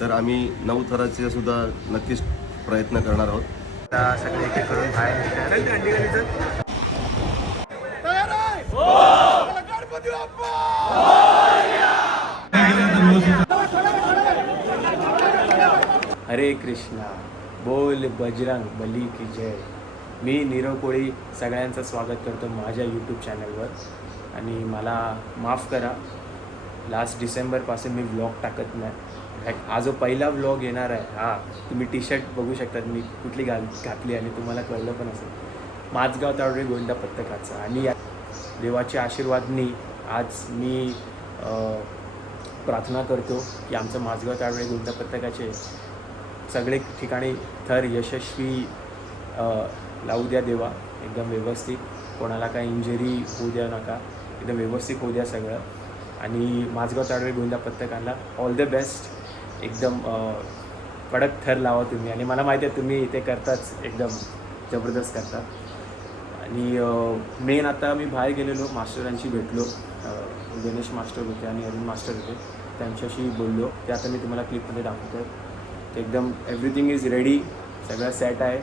तर आम्ही 9 थराचे सुद्धा नक्कीच प्रयत्न करणार आहोत. आता सगळे एक एक करून बाहेर हरे कृष्णा बोल बजरंग बली की जय. मी नीरव कोळी सगळ्यांचं स्वागत करतो माझ्या यूट्यूब चॅनलवर. आणि मला माफ करा, लास्ट डिसेंबरपासून मी व्लॉग टाकत नाही. हा जो पहिला व्लॉग येणार आहे, तुम्ही टी शर्ट बघू शकतात मी कुठली घातली आणि तुम्हाला कळलं पण असेल, माझगाव तावडे गोविंदा पथकाचा. आणि देवाच्या आशीर्वादनी आज मी प्रार्थना करतो की आमचं माझगाव तावडे गोविंदा पथकाचे सगळे ठिकाणी थर यशस्वी लावू द्या देवा, एकदम व्यवस्थित, कोणाला काही इंजरी होऊ द्या नका, एकदम व्यवस्थित होऊ द्या सगळं. आणि माझगाव ताडवे गोविंदा पथकाला ऑल द बेस्ट. एकदम कडक थर लावा तुम्ही. आणि मला माहिती आहे तुम्ही इथे करताच, एकदम जबरदस्त करता. आणि मेन आता मी बाहेर गेलेलो, मास्टरांशी भेटलो. गणेश मास्टर होते आणि अरुण मास्टर होते, त्यांच्याशी बोललो. ते आता मी तुम्हाला क्लिपमध्ये दाखवतो. एकदम एव्हरीथिंग इज रेडी, सगळं सेट आहे.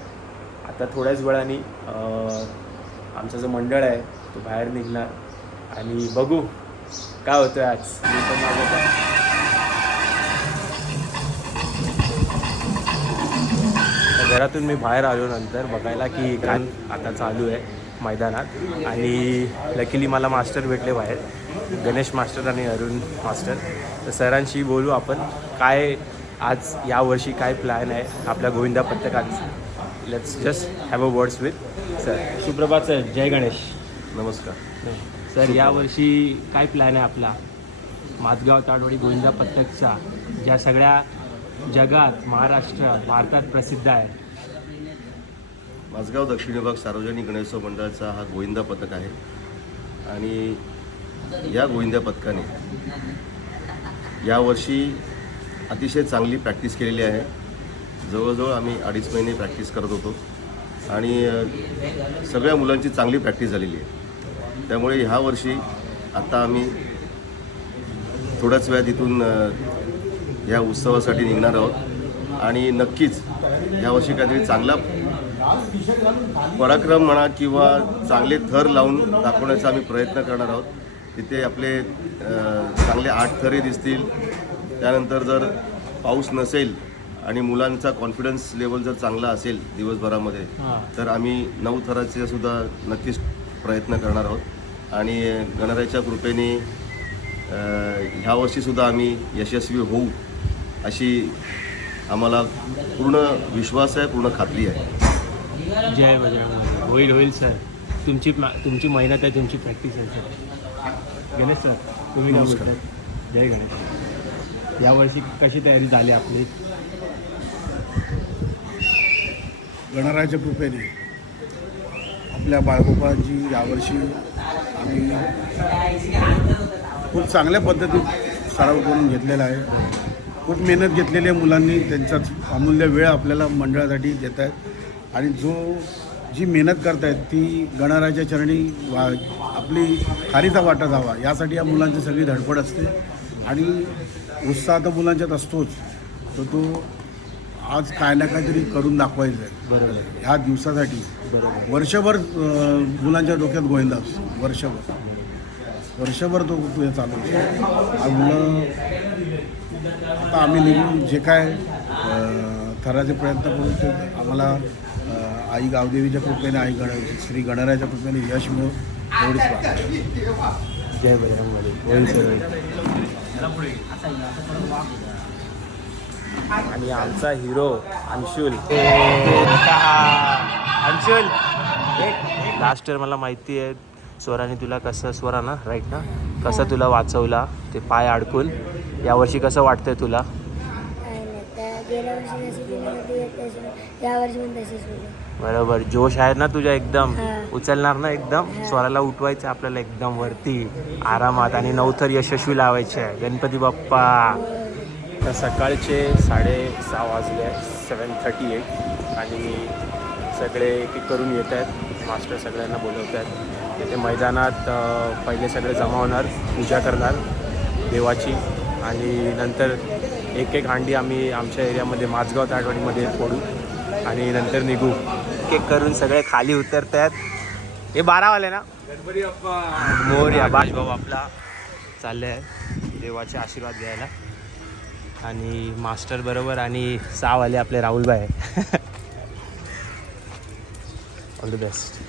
आता थोड्याच वेळाने आमचा जो मंडळ आहे तो बाहेर निघणार आणि बघू काय होतं आज. मी पण माझं घरातून मी बाहेर आलो नंतर बघायला की काय आता चालू आहे मैदानात. आणि लकीली मला मास्टर भेटले बाहेर, गणेश मास्टर आणि अरुण मास्टर. तर सरांशी बोलू आपण काय आज यावर्षी काय प्लॅन आहे आपल्या गोविंदा पथकाचा. Let's just have a words with sir. सुप्रभात सर, जय गणेश. नमस्कार सर, यावर्षी काय प्लॅन आहे आपला माझगाव ताडोळी गोविंदा पथकचा, ज्या सगळ्या जगात, महाराष्ट्र, भारतात प्रसिद्ध आहे. माझगाव दक्षिण विभाग सार्वजनिक गणेशोत्सव मंडळाचा हा गोविंदा पथक आहे. आणि या गोविंदा पथकाने यावर्षी अतिशय चांगली प्रॅक्टिस केलेली आहे. जवळजवळ आम्ही 2.5 महिने प्रॅक्टिस करत होतो आणि सगळ्या मुलांची चांगली प्रॅक्टिस झालेली आहे. त्यामुळे ह्या वर्षी आता आम्ही थोड्याच वेळात इथून या उत्सवासाठी निघणार आहोत. आणि नक्कीच यावर्षी काहीतरी चांगला पराक्रम म्हणा किंवा चांगले थर लावून दाखवण्याचा आम्ही प्रयत्न करणार आहोत. तिथे आपले चांगले 8 थरे दिसतील. त्यानंतर जर पाऊस नसेल आणि मुलांचा कॉन्फिडन्स लेवल जर चांगला असेल दिवसभरामध्ये, तर आम्ही 9 थराचे सुद्धा नक्कीच प्रयत्न करणार आहोत. आणि गणरायाच्या कृपेने ह्या वर्षीसुद्धा आम्ही यशस्वी होऊ अशी आम्हाला पूर्ण विश्वास आहे, पूर्ण खात्री आहे. जय बजरंग. होईल होईल सर, तुमची मेहनत आहे, तुमची प्रॅक्टिस आहे सर. गणेश सर, तुम्ही काय बोलताय? जय गणेश. यावर्षी कशी तयारी झाली आपली? गणरायाच्या कृपेने आपल्या बाळगोपाळांची यावर्षी आम्ही खूप चांगल्या पद्धतीत सराव करून घेतलेला आहे. खूप मेहनत घेतलेली आहे मुलांनी, त्यांचाच अमूल्य वेळ आपल्याला मंडळासाठी देत आहेत. आणि जी मेहनत करतायत ती गणरायाच्या चरणी आपली खारीचा वाटा जावा यासाठी या मुलांची सगळी धडपड असते. आणि उत्साह तर मुलांच्यात असतोच, तर तो आज काय ना काहीतरी करून दाखवायचं आहे. बरोबर. ह्या दिवसासाठी बरोबर. वर्षभर मुलांच्या डोक्यात गोविंदा असतो. वर्षभर तो हे चालू असतो. मुलं आता आम्ही निघून जे काय थराचे प्रयत्न करून ते आम्हाला आई गावदेवीच्या कृपेने, श्री गणरायाच्या कृपेने यश मिळो एवढीच प्रार्थना. जय बजरंग. होईल सर, होईल. आणि आमचा hero Anshul. Anshul, last year मला माहिती आहे स्वराने तुला कसं, स्वरा ना, राईट ना, कसं तुला वाचवला ते पाय अडकून. यावर्षी कसं वाटतंय तुला? बरोबर, जोश आहे ना तुझ्या एकदम, उचलणार ना एकदम, स्वराला उठवायचं आपल्याला एकदम वरती आरामात आणि 9 थर यशस्वी लावायचे आहे. गणपती बाप्पा. तर सकाळचे 6:30 वाजले, 7:38. आणि सगळे एक एक करून येत आहेत, मास्टर सगळ्यांना बोलवत आहेत. तिथे मैदानात पहिले सगळे जमा होणार, पूजा करणार देवाची, आणि नंतर एक एक हांडी आम्ही आमच्या एरियामध्ये माझगाव ताटवाडीमध्ये फोडू आणि नंतर निघू. केक करून सगळे खाली उतरतात. हे 12 वाले ना मोरया बाज भाऊ आपला चालले आहे देवाचे आशीर्वाद घ्यायला आणि मास्टर बरोबर आणि 6 वाले आपले राहुलभाई आहे. All the best.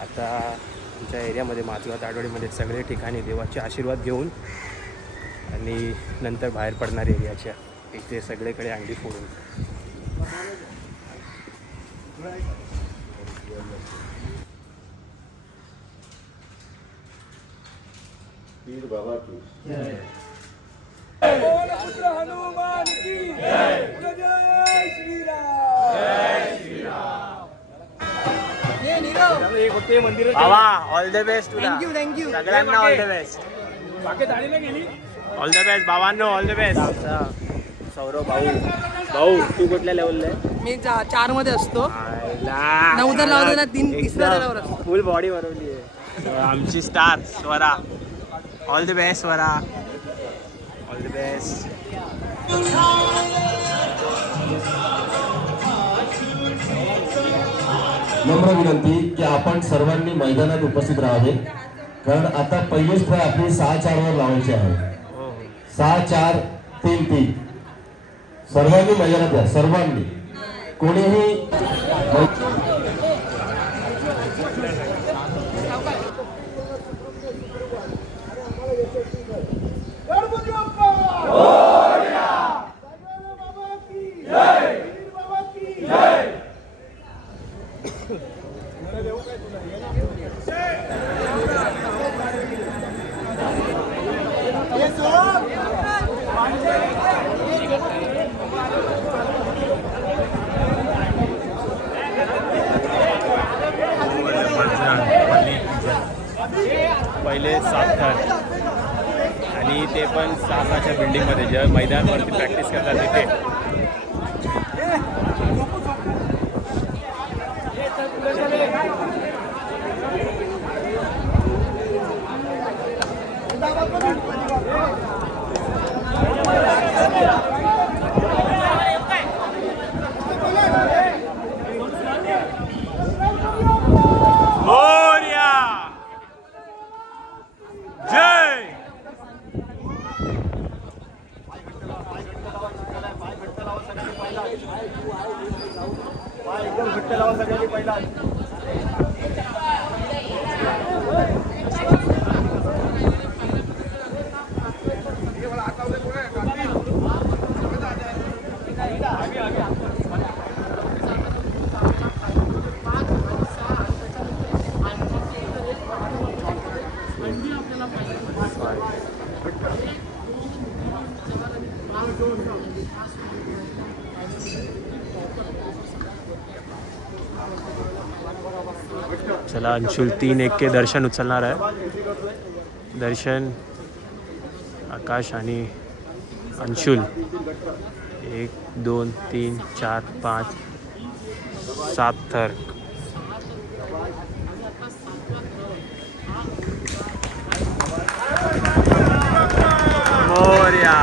आता आमच्या एरियामध्ये माझगाव ताटवाडीमध्ये सगळे ठिकाणी देवाचे आशीर्वाद घेऊन आणि नंतर बाहेर पडणार एरियाच्या इथे सगळीकडे अंगठी फोडून. पीर बाबा की हनुमान की जय. जय श्रीराम. जय श्रीराम. बाबा ऑल द बेस्ट तुला. थँक्यू. सगळ्यांना all the best. All the best भावांनो. All the best. आमचा सौरव भाऊ तू कुठल्या लेवलला आहे? मी 4 मध्ये असतो. 9 लावतो ना 3 लेवलवर असतो. फुल बॉडी बनवली आहे. आमची star Swara. All the best Swara. All the best. नम्र विनंती की आपण सर्वांनी मैदानात उपस्थित राहावे कारण आता पहिलीच फळ आपली 6-4 वर लावायची आहे. 6-4-3-3 सर्वांनी मैदानात या. सर्वांनी कोणीही पहिले 7 थर आणि ते पण 6-6च्या बिल्डिंगमध्ये जे मैदानावरती प्रॅक्टिस करतात तिथे. चला अंशुल 3-1 के दर्शन उचलणार आहे. दर्शन आकाश आणि अंशुल 1 2 3 4 5 7 थर. मोरया.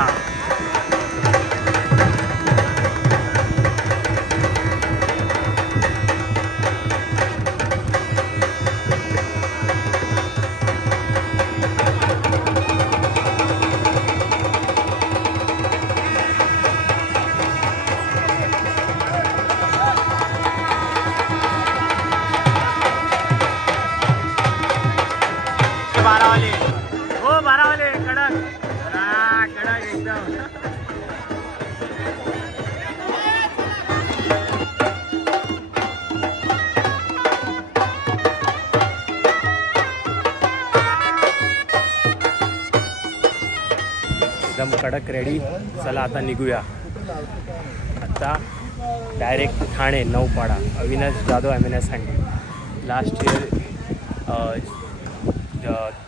बारावाले कडक कडक एकदम. एकदम कडक रेडी. चला आता निघूया. आता डायरेक्ट ठाणे 9 पाडा. अविनाश जाधव अविनाश सांगे लास्ट इयर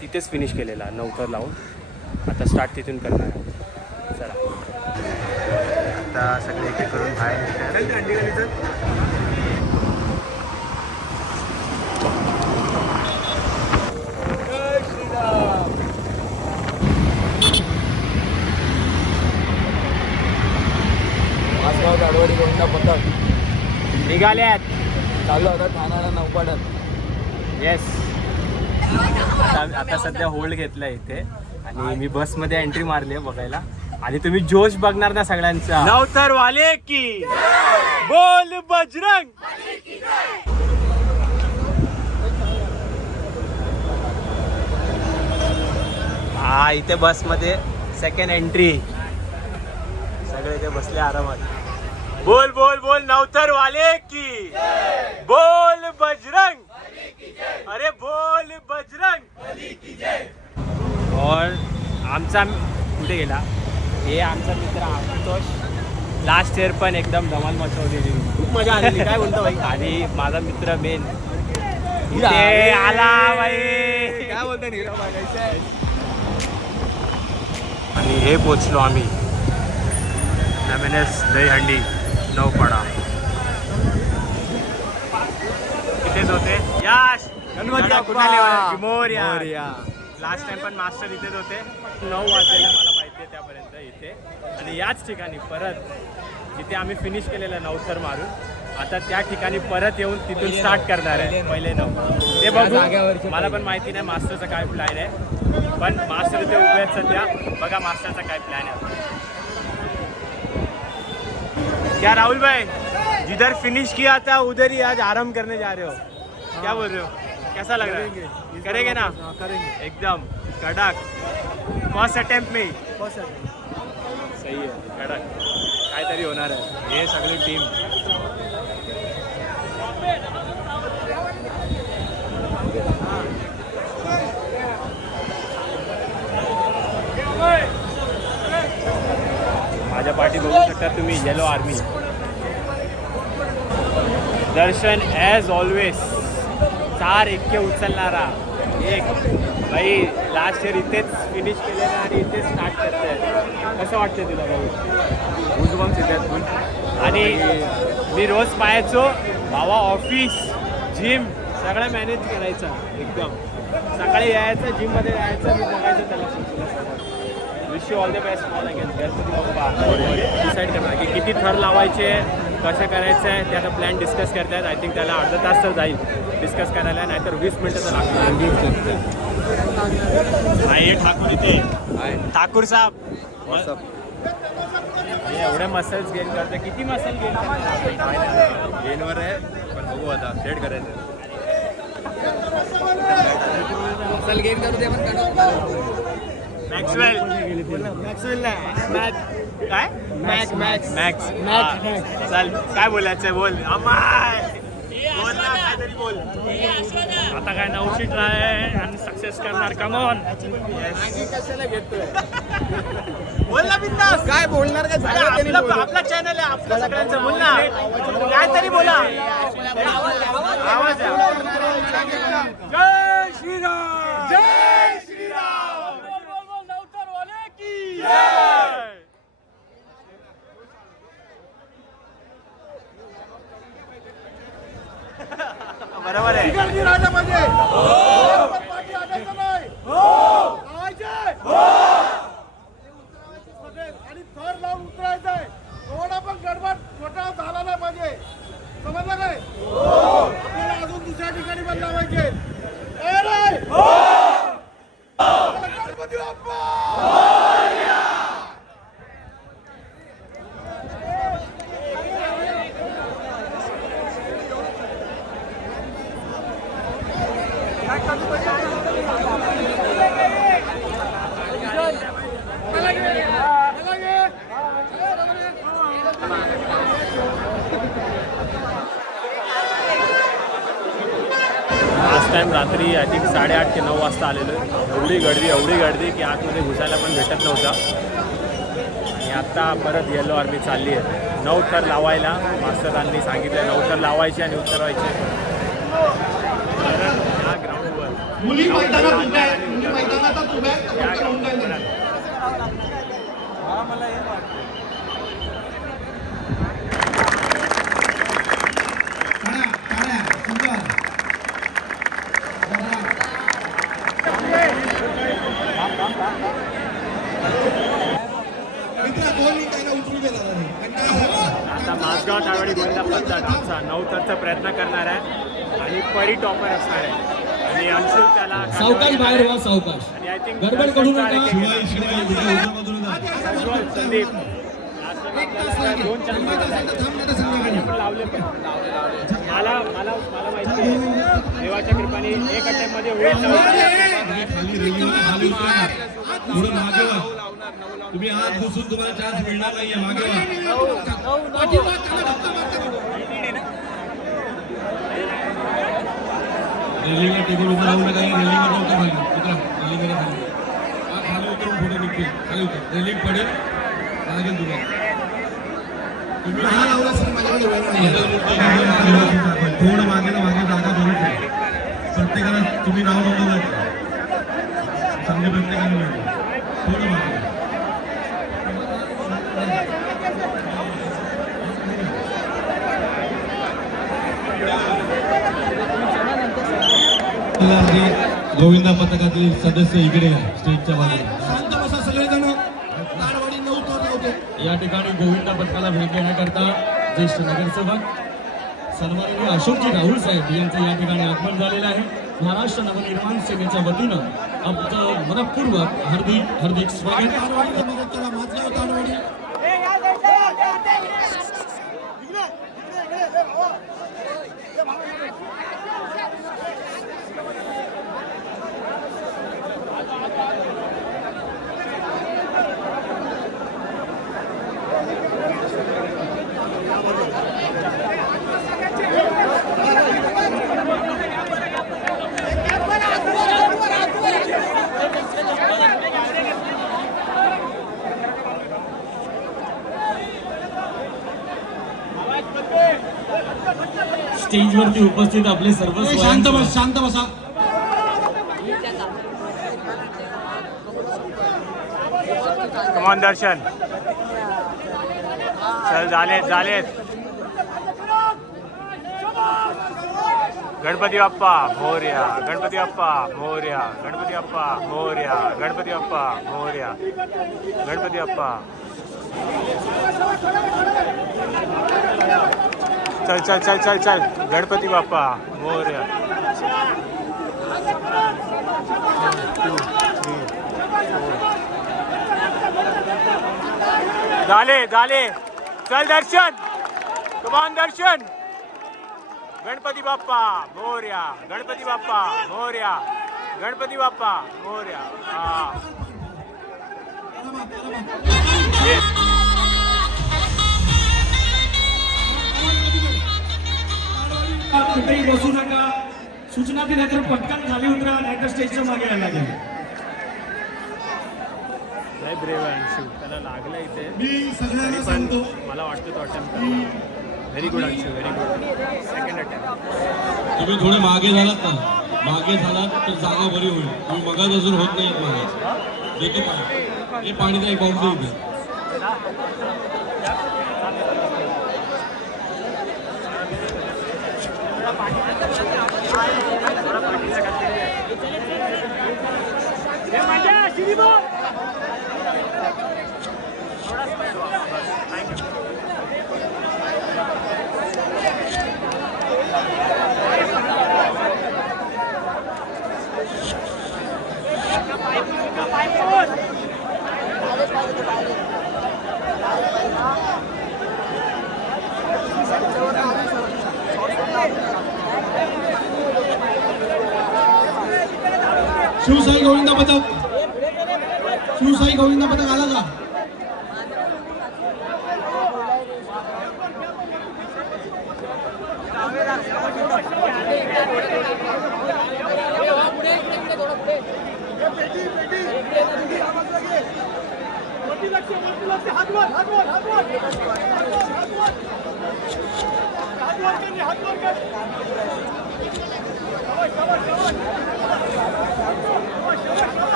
तिथेच फिनिश केलेला 9 थर लावून. आता स्टार्ट तिथून करणार आहे. चला आता सगळे एक एक करून बाहेर. बालेवाडी गोविंदा पथक निघाल्यात. चालू होता ठाण्याला नौपाड्यात. येस. आता सध्या होल्ड घेतलाय इथे आणि मी बसमध्ये एंट्री मारली आहे बघायला. आणि तुम्ही जोश बघणार ना सगळ्यांचा. नवतर वाले की बोल बजरंग. हा इथे बसमध्ये सेकंड एंट्री. सगळे इथे बसले आरामात. बोल बोल बोल नवतर वाले की बोल बजरंग. अरे बोल बजरंग. और आमचा कुठे गेला हे आमचा मित्र आशुतोष. लास्ट इयर पण एकदम धमाल मचवलेली. खूप मजा आलेली. काय बोलतो भाई. आणि माझा मित्र मेन इथे आला भाई. काय बोलतो नीरव बघायचं. आणि हे पोचलो आम्ही एमएनएस दहीहंडी नौपाडा. इथेच होते यश मोरया. लास्ट टाइम पण मास्टर इथेच होते. 9 वाजलेले मला माहिती आहे त्यापर्यंत इथे. आणि याच ठिकाणी परत जिथे आम्ही फिनिश केलेलं नवसर मारून आता त्या ठिकाणी परत येऊन तिथून स्टार्ट करणार आहे पहिले 9. ते बघू. मला पण माहिती नाही मास्टरचा काय प्लॅन आहे. पण मास्टर इथे उभे आहेत सध्या. बघा मास्टरचा काय प्लॅन आहे. क्या राहुल भाई जिधर फिनिश किया था उधर ही आज आराम करने जा रहे हो. क्या बोल रहे हो. कैसा लग रहा है. करेंगे ना. करेंगे एकदम कड़क. फर्स्ट अटेम्प्ट में सही है. कड़क काहीतरी होणार आहे. हे सगळी टीम माझ्या पाठी बघू शकता तुम्ही. Yellow army. Darshan as always 4 एक्के उचलणारा. एक भाई लास्ट इयर इथेच फिनिश केलेलं आणि इथेच स्टार्ट करतोय. कसं वाटतं तुला भाऊ. गुजबम्स येतात. आणि मी रोज पाहायचो भावा ऑफिस जिम सगळं मॅनेज करायचं एकदम. सकाळी यायचं जिममध्ये जायचं. मी बघायचं त्याला. Wish you all the best for again. Ganpati Bappa decide करणार की किती थर लावायचे कसं करायचं आहे ते आता प्लॅन डिस्कस करतायत. आय थिंक त्याला अर्धा तास तर जाईल डिस्कस करायला. नाहीतर 20 मिनटं तर लागणार. नाही ठाकूर इथे. ठाकूर साहेब हे एवढे मसल्स गेन करते. किती मसल गेन गेनवर आहे पण बघू आता सेट करायचं. मसल गेन करू दे पण मॅक्सवेल. मॅक्सवेल काय मॅक्स मॅक्स मॅक्स मॅक्स. चल काय बोलायचंय बोल. अमाय बोल ना काहीतरी बोल. आता काय 9शी ट्राय आहे आणि सक्सेस करणार. कमॉन. कशाला घेतोय बोल ना बिंदास. काय बोलणार काय. आपला चॅनल आहे आपल्या सगळ्यांचं. बोल ना काहीतरी बोला. आवाज जय श्रीराम. जय श्रीराम. नवतर वाले की बरोबर आहे. आणि थर लावून उतरायचं आहे. थोडा पण गडबड छोटा झाला नाही पाहिजे. समजलं काय. आपल्याला अजून दुसऱ्या ठिकाणी पण लावायचे. गणपती बाप्पा. लास्ट टाइम रात्री आय थिंक 8:30 ते 9 वाजता आलेलो. एवढी गर्दी की आतमध्ये घुसायला पण भेटत नव्हता. आणि आत्ता परत येलो आर्मी चालली आहे. 9 थर लावायला मास्तरांनी सांगितलं. 9 थर लावायचे आणि उतरवायचे. या ग्राउंडवर मला हे वाटतं आता विश्वास आवडी गोविंदा पद्धत 9 थरचा प्रयत्न करणार आहे आणि परी टॉपर असणार आहे आणि अंशुल त्याला सावकाश बाहेर व्हा सावकाश आणि आय थिंक गडबड करू नका संदीप दोन पण लावले पण मला मला मला माहिती आहे देवाच्या कृपाने एक अटेम्पमध्ये होईल थोडं मागे व्हा तुम्ही हात घुसून तुम्हाला चान्स मिळणार नाहीये मागे व्हा रेल्वेला टेबल उभं राहू नका रेल्वेला नव्हतं खाली उतरा रेल्वेला खाली खाली उतरून फोटो निघतील खाली उतर रेल्वे पडेल लागेल तुम्हाला तुम्ही हा लावला सर माझ्याकडे वेळ नाही थोडं मागे ना मागे जागा भरून ठेवा प्रत्येकाला तुम्ही नाव नोंदवलं चांगले प्रत्येकाला मिळेल थोडं मागे गोविंदा पथकातील सदस्य इकडे स्टेजच्या बाजूला शांत बसा सगळेजण ताडवाडी 9 थर लावते या ठिकाणी गोविंदा पथकाला भेट देण्याकरता ज्येष्ठ नगरसेवक सन्माननीय अशोकजी राहुल साहेब यांचं या ठिकाणी आगमन झालेलं आहे महाराष्ट्र नवनिर्माण सेनेच्या वतीनं आमचं मनपूर्वक हार्दिक स्वागत स्टेजवरती उपस्थित आपले सर्व शांत बसा कमान दर्शन चल झाले गणपती बाप्पा मोरया गणपती बाप्पा मोरया गणपती बाप्पा मोरया गणपती बाप्पा मोरया गणपती बाप्पा चल गणपती बाप्पा मोरया झाले चल दर्शन कमान दर्शन गणपती बाप्पा मोरया गणपती बाप्पा मोरया गणपती बाप्पा मोरया कुठेही बसू नका सूचना दिल्या तर पटकन खाली उतरा नाही तर स्टेजच्या मागे यायला लागेल नाही ब्रेव आहे अंशू त्याला लागलं इथे मी सगळ्यांना सांगतो मला वाटतं तो अटेम्प्ट करणार very good Anshu very good second attempt तुम्ही थोडे मागे झालात तर जागा बरी होईल तुम्ही मगाच अजून होत नाही मागे देते पाणी हे पाणी नाही पाऊस इथे शिवसाई गोविंदा पथक आला का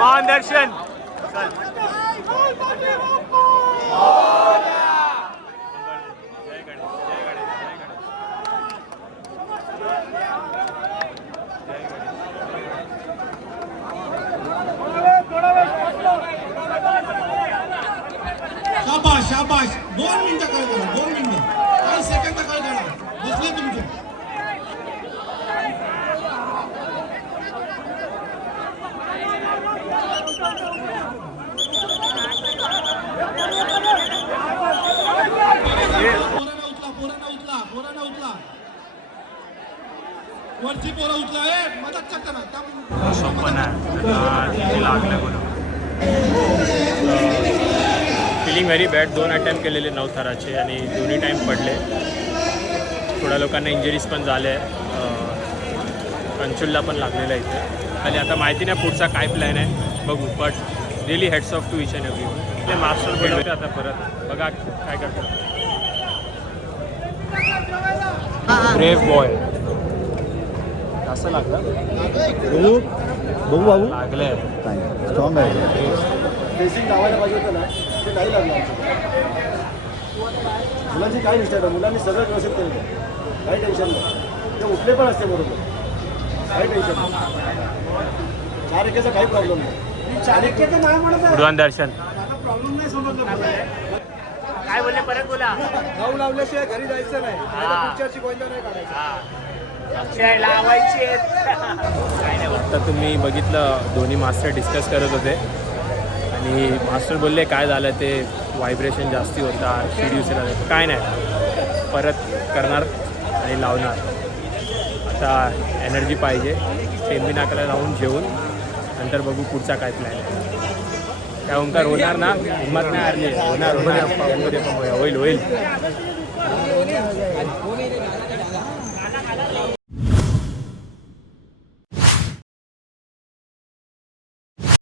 कमान दर्शन शाबाश शाबाश 2 मिनिटं काय करा 2 मिनिटं काही सेकंद काय करा बसले तुमचे पोरांना उचला वरची पोरं उचला मदत करता ना सोपं नाही लागलं बोला फिलिंग व्हेरी बॅड 2 अटेम्प्ट केलेले 9 थराचे आणि दोन्ही टाईम पडले थोड्या लोकांना इंजरीज पण झाले कंचुलला पण लागलेलं आहे इथे आणि आता माहिती नाही पुढचा काय प्लॅन आहे बघू but really hats off to each and every one ते मास्टर बोलवते आता परत बघा काय करतात ब्रेव बॉय असं लागलं बघू बाबू लागलंय स्ट्रॉंग आहे फेसिंग लावायला पाहिजे होतं ना ते नाही लागलं आमचं मुलांची काही निष्ठा मुलांनी सगळं व्यवस्थित केलं काही टेन्शन नाही ते उठले पण असते बरोबर काही टेन्शन नाही 4 एकेचा काही प्रॉब्लेम नाही 4 एकेचं नाही म्हणत उडवान दर्शन प्रॉब्लेम नाही समजलं काय बोलले परत बोला गाव लावल्याशिवाय घरी जायचं नाही पिक्चरची गोंधळ नाही काढायचं आता तुम्ही बघितलं दोन्ही मास्टर डिस्कस करत होते आणि मास्टर बोलले काय झालं ते व्हायब्रेशन जास्ती होता शिड्यूसला काय नाही परत करणार आणि लावणार आता एनर्जी पाहिजे टेंबी नाकाला लावून जेवून नंतर बघू पुढचा काय प्लॅन आहे काय ओंकार होणार ना हिंमत नाही हारली होणार होईल होईल